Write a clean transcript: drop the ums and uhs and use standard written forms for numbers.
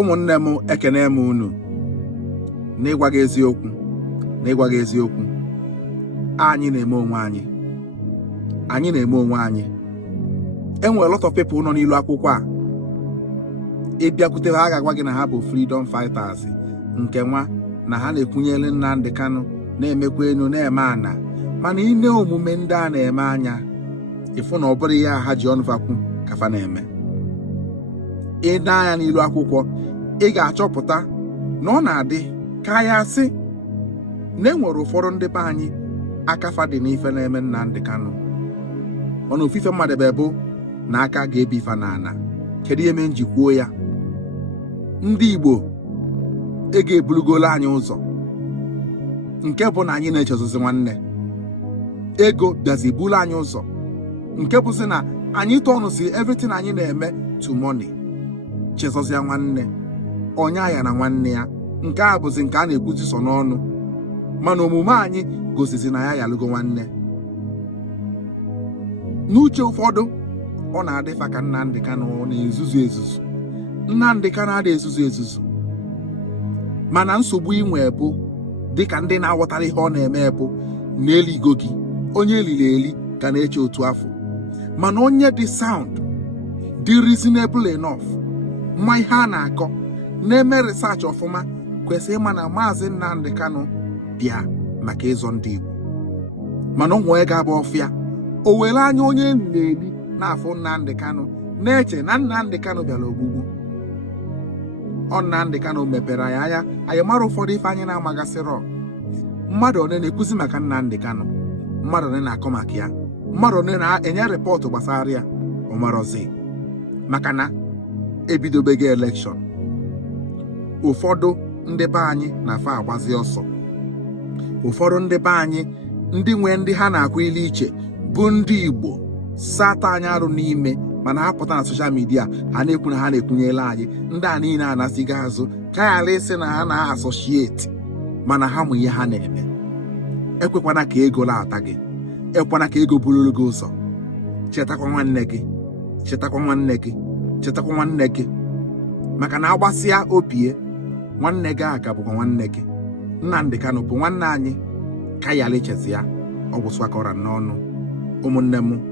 ụmụnne m ekene m unu n'ịgwa gị eziokwu anyị na-eme onwe anyị enwere a lot of people nọ n'ilu akwụkwọ a ịbịakwute ha ga-agwa gị na ha bụ freedom fighters nke nwa na ha na-ekwunyere Nnamdi Kanu na-emekwa enu na-eme ana mana ine omume ndị a na-eme anya ịfụ na ọ bụrụ ya ha ji ọnụvakwu ka fa na-eme ịna anya n'ilu akwụkwọ ị ga-achọpụta na ọ na-adị ka ya sị na enwere ụfọdụ ndị be anyị akafa dị n'ife na-eme Nnamdi Kanu ọnụ ofufe mmadụ ebe bụ na aka ga-ebi ife n'ana. Kedu ihe m ji kwuo ya? Ndị Igbo ego ebulugola anyị ụzọ nke bụ na anyị na-echezozi nwanne ego bịazi bulu anyị ụzọ nke bụzi na anyị tọnụ si everything anyị na-eme to money chezozia nwanne onye ya na nwanne ya nke a bụzi nke a na-ekwuzi so n'ọnụ mana omume anyị gosizi na ya yalugo nwanne. N'uche ụfọdụ ọ na-adịfa ka Nnamdi Kanu na-ezuzu Nnamdi Kanu adịghị ezuzu mana nsogbu inwe bụ dịka ndị na-aghọtara ihe ọ na-eme bụ n'eligo gị onye elili eli ka na-eche otu afọ mana onye dị sound dị reasonable enough mma ihe a na-akọ na-eme research ọfụma kwesịrị ịma na Maazị Nnamdi Kanu bịa maka ịzọ ndị Igbo mana ọ nwee ga-abụ ọfịa o were anya onye elili na-afụ Nnamdi Kanu na-eche na Nnamdi Kanu bịara ogbugbu. Ọ Nnamdi Kanu mepere anyị anya anyị mara ụfọdụ ife anyị na-amagasịrọ. Mmadụ one na-ekwuzi maka Nnamdi Kanu, mmadụ one na-akọ maka ya, mmadụ one na-enye rịpọtụ gbasara ya ọmarọzi maka na ebidobeghị elekshọn. Ụfọdụ ndị be anyị na-afa agbazi ọsọ, ụfọdụ ndị be anyị ndị nwe ndị ha na-akwa ilu iche bụ ndị Igbo sata anyị arụ n'ime mana ha pụta na soshal midia ha na-ekwu na ha na-ekwunyela anyị ndị a niile anasịgo azụ ka ghara ịsị na ha na-asoshieti mana ha mụ ihe ha na-eme. Ekwekwana ka ego laata gị, ekwana ka ego buluru gị ụzọ. Chetakwa nwanne gị maka na agbasịa obie nwanne gị aka bụkwa nwanne gị. Nnamdi Kanu bụ nwanne anyị ka ya lechezi ya ọ bụ swakọra n'ọnụ. Ụmụnne m